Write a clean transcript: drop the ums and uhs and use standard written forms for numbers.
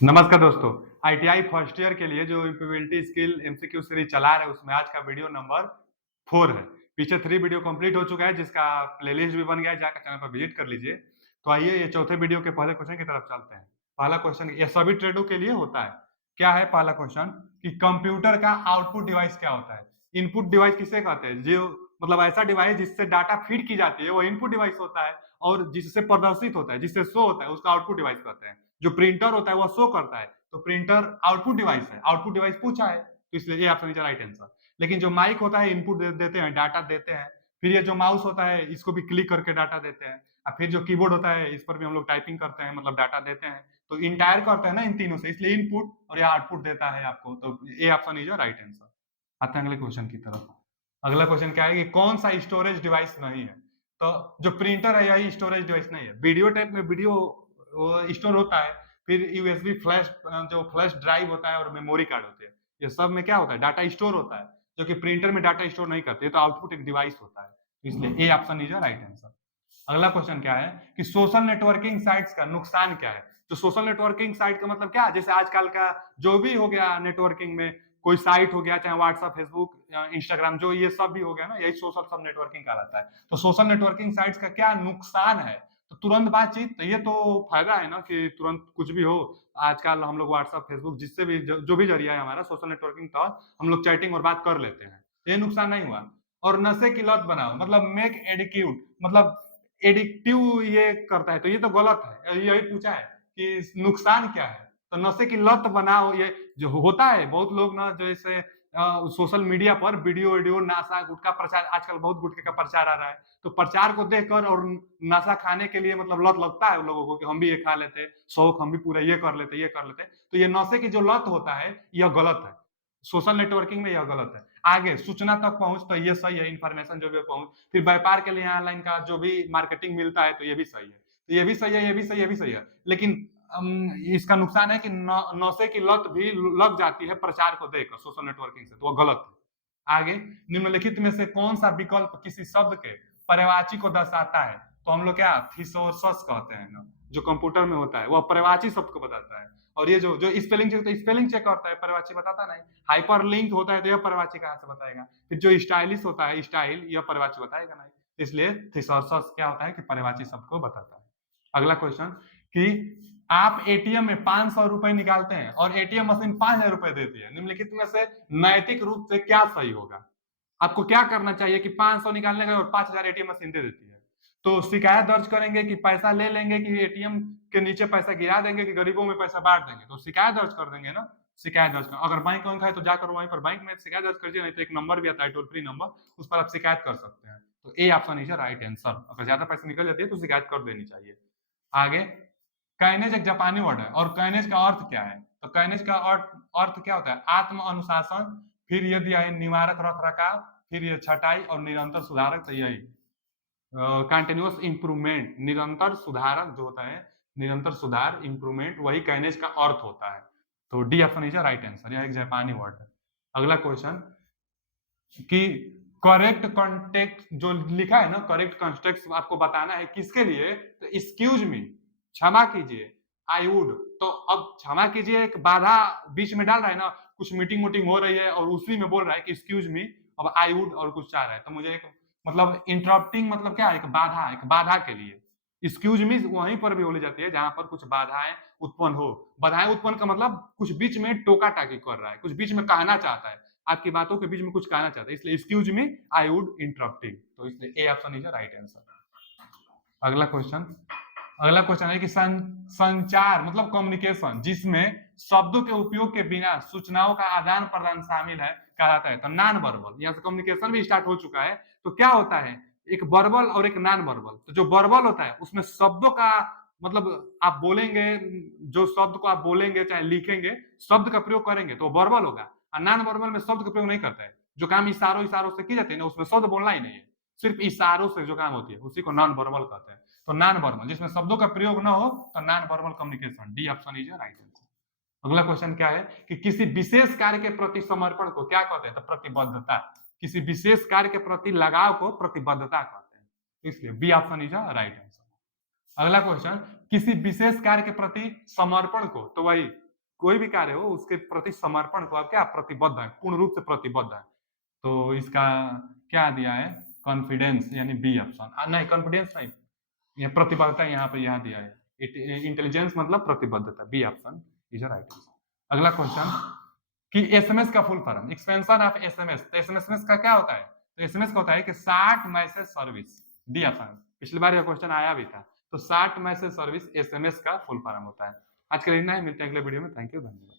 नमस्कार दोस्तों। ITI first year के लिए जो इम्प्लीमेबिलिटी स्किल एमसीक्यू सीरीज चला रहे हैं उसमें आज का वीडियो नंबर 4 है। पीछे 3 वीडियो कंप्लीट हो चुका है जिसका प्लेलिस्ट भी बन गया है, जाकर चैनल पर विजिट कर लीजिए। तो आइए ये चौथे वीडियो के पहले क्वेश्चन की तरफ चलते हैं। पहला क्वेश्चन ये सभी ट्रेडों के लिए होता है। क्या है पहला क्वेश्चन कि कंप्यूटर का आउटपुट डिवाइस क्या होता है? इनपुट डिवाइस किसे कहते हैं? जो मतलब ऐसा डिवाइस जिससे डाटा फीड की जाती है वो इनपुट डिवाइस होता है, और जिससे प्रदर्शित होता है, जिससे शो होता है, उसका आउटपुट डिवाइस कहते हैं। जो प्रिंटर होता है वो शो करता है, तो प्रिंटर आउटपुट डिवाइस है। आउटपुट डिवाइस पूछा है तो इसलिए ये ऑप्शन इज राइट आंसर। लेकिन जो माइक होता है इनपुट देते हैं, डाटा देते हैं। फिर ये जो माउस होता है इसको भी क्लिक करके डाटा देते हैं। और फिर जो कीबोर्ड होता है इस पर भी हम लोग टाइपिंग करते हैं, मतलब डाटा देते हैं। तो इंटायर करते हैं ना इन तीनों से, इसलिए इनपुट और ये आउटपुट देता है आपको। तो ये ऑप्शन इज राइट आंसर। आते हैं अगले क्वेश्चन की तरफ। अगला क्वेश्चन क्या है कि कौन सा स्टोरेज डिवाइस नहीं है? तो जो प्रिंटर है यही स्टोरेज डिवाइस नहीं है। वीडियो टेप में वीडियो स्टोर होता है। फिर यूएसबी फ्लैश, जो फ्लैश ड्राइव होता है, और मेमोरी कार्ड होते हैं। ये सब में क्या होता है? डाटा स्टोर होता है, जो कि प्रिंटर में डाटा स्टोर नहीं करते। तो आउटपुट एक डिवाइस होता है, इसलिए A option is right answer. अगला क्वेश्चन क्या है कि सोशल नेटवर्किंग साइट्स का नुकसान क्या है? तो सोशल नेटवर्किंग साइट का मतलब क्या है? जैसे आजकल का जो भी हो गया नेटवर्किंग में, कोई साइट हो गया, चाहे व्हाट्सएप, फेसबुक, इंस्टाग्राम, जो ये सब भी हो गया ना, यही सोशल सब नेटवर्किंग कहलाता है। तो सोशल नेटवर्किंग साइट्स का क्या नुकसान है? तो तुरंत बातचीत। तो ये तो फायदा है ना कि तुरंत कुछ भी हो। आजकल हम लोग व्हाट्सएप, फेसबुक, जिससे भी जो भी जरिया है हमारा सोशल नेटवर्किंग का, हम लोग चैटिंग और बात कर लेते हैं। ये नुकसान नहीं हुआ। और नशे की लत बनाओ, मतलब मेक एडिक्यूट, मतलब एडिक्टिव ये करता है, तो ये तो गलत है। यही पूछा है कि नुकसान क्या है? तो नशे की लत बनाओ, ये जो होता है बहुत लोग ना, जैसे सोशल मीडिया पर वीडियो वीडियो नशा गुटखा प्रचार, आजकल बहुत गुटखे का प्रचार आ रहा है। तो प्रचार को देखकर और नशा खाने के लिए मतलब लत लगता है लोगों को कि हम भी ये खा लेते, शौक हम भी पूरा ये कर लेते, ये कर लेते। तो ये नशे की जो लत होता है यह गलत है। सोशल नेटवर्किंग में यह गलत है। आगे सूचना तक पहुंच, तो ये सही है, इंफॉर्मेशन जो भी पहुंच। फिर व्यापार के लिए ऑनलाइन का जो भी मार्केटिंग मिलता है तो ये भी सही है। तो ये भी सही है, ये भी सही है, ये भी सही है। लेकिन इसका नुकसान है कि नशे की लत भी लग जाती है प्रचार को देखकर सोशल नेटवर्किंग से, तो वो गलत है। आगे निम्नलिखित में से कौन सा विकल्प किसी शब्द के पर्यायवाची को दर्शाता है? तो हम लोग क्या थिसोरस कहते हैं ना, जो कंप्यूटर में होता है वह पर्यायवाची शब्द को बताता है। और ये जो जो स्पेलिंग चेक, तो स्पेलिंग चेक करता है, पर्यायवाची बताता नहीं। हाइपर लिंक होता है तो यह पर्यायवाची कहाँ से बताएगा? फिर जो स्टाइलिश होता है, स्टाइल, यह पर्यायवाची बताएगा नहीं। इसलिए थिसोरस क्या होता है कि पर्यायवाची शब्द को बताता है। अगला क्वेश्चन कि आप एटीएम में 500 रुपए निकालते हैं और एटीएम मशीन 5000 रुपए देती है। निम्नलिखित में से नैतिक रूप से क्या सही होगा? आपको क्या करना चाहिए कि 500 निकालने का और 5000 एटीएम मशीन दे देती है? तो शिकायत दर्ज करेंगे कि पैसा ले लेंगे, कि एटीएम के नीचे पैसा गिरा देंगे, कि गरीबों में पैसा बांट देंगे? तो शिकायत दर्ज कर देंगे ना। शिकायत दर्ज कर, अगर बैंक वैंक है तो जाकर वहीं पर बैंक में शिकायत दर्ज करिए, नहीं तो एक नंबर भी आता है टोल फ्री नंबर, उस पर आप शिकायत कर सकते हैं। तो A option is right answer. अगर ज्यादा पैसे निकल जाती है तो शिकायत कर देनी चाहिए। आगे काइनेज एक जापानी वर्ड है, और काइनेज का अर्थ क्या है? तो काइनेज का अर्थ क्या होता है? आत्म अनुशासन। फिर ये दिया है निवारक रख रखाव। फिर ये छटाई और निरंतर सुधारक। तो यही कंटिन्यूअस इंप्रूवमेंट, निरंतर सुधारक जो होता है, निरंतर सुधार, इंप्रूवमेंट, वही काइनेज का अर्थ होता है। तो D option is right answer. यह एक जापानी वर्ड है। अगला क्वेश्चन कि करेक्ट कॉन्टेक्स्ट जो लिखा है ना, करेक्ट कॉन्टेक्स्ट आपको बताना है किसके लिए? तो एक्सक्यूज मी, क्षमा कीजिए, आई वुड। तो अब क्षमा कीजिए एक बाधा बीच में डाल रहा है ना, कुछ मीटिंग मीटिंग हो रही है और उसी में बोल रहा है कि एक्सक्यूज मी। अब आई वुड और कुछ चाह रहा है, तो मुझे एक मतलब इंटरप्टिंग मतलब क्या है? एक बाधा के लिए एक्सक्यूज मी वहीं पर भी बोली जाती है जहां पर कुछ बाधाएं उत्पन्न हो। बाधाएं उत्पन्न का मतलब कुछ बीच में टोका टाकी कर रहा है, कुछ बीच में कहना चाहता है, आपकी बातों के बीच में कुछ कहना चाहता है, इसलिए excuse me, I would interrupting. तो इसलिए A option is right answer. अगला क्वेश्चन अगला क्वेश्चन है कि संचार मतलब कम्युनिकेशन जिसमें शब्दों के उपयोग के बिना सूचनाओं का आदान प्रदान शामिल है कहलाता है। तो नॉन वर्बल, यहाँ से कम्युनिकेशन भी स्टार्ट हो चुका है। तो क्या होता है? एक वर्बल और एक नॉन वर्बल। तो जो वर्बल होता है उसमें शब्दों का मतलब आप बोलेंगे, जो शब्द को आप बोलेंगे चाहे लिखेंगे, शब्द का प्रयोग करेंगे तो वर्बल होगा। और नॉन वर्बल में शब्द का प्रयोग नहीं करता है। जो काम इशारों इशारों से की जाती है ना, उसमें शब्द बोलना ही नहीं है, सिर्फ इशारों से जो काम होती है उसी को नॉन वर्बल कहते हैं। तो नॉन वर्बल जिसमें शब्दों का प्रयोग ना हो, तो non verbal communication, D option is right answer. अगला क्वेश्चन क्या है कि किसी विशेष कार्य के प्रति समर्पण को क्या कहते हैं? तो प्रतिबद्धता। किसी विशेष कार्य के प्रति लगाव को प्रतिबद्धता कहते हैं, इसलिए B option is right answer. अगला क्वेश्चन किसी विशेष कार्य के प्रति समर्पण को, तो वही कोई भी कार्य हो उसके प्रति समर्पण को आप क्या प्रतिबद्ध है, पूर्ण रूप से प्रतिबद्ध है। तो इसका क्या दिया है, कॉन्फिडेंस यानी बी ऑप्शन। नहीं कॉन्फिडेंस नहीं, ये प्रतिबद्धता यहाँ पे यह दिया है। इंटेलिजेंस मतलब प्रतिबद्धता, B option is right answer. अगला क्वेश्चन कि एसएमएस का full form, expansion of SMS. तो एसएमएस का क्या होता है, तो एसएमएस का होता है कि short message service, D option. पिछली बार यह क्वेश्चन आया भी था। तो शॉर्ट मैसेज सर्विस एसएमएस का फुल फॉर्म होता है। आज के लिए इतना ही, मिलते हैं अगले वीडियो में। थैंक यू, धन्यवाद।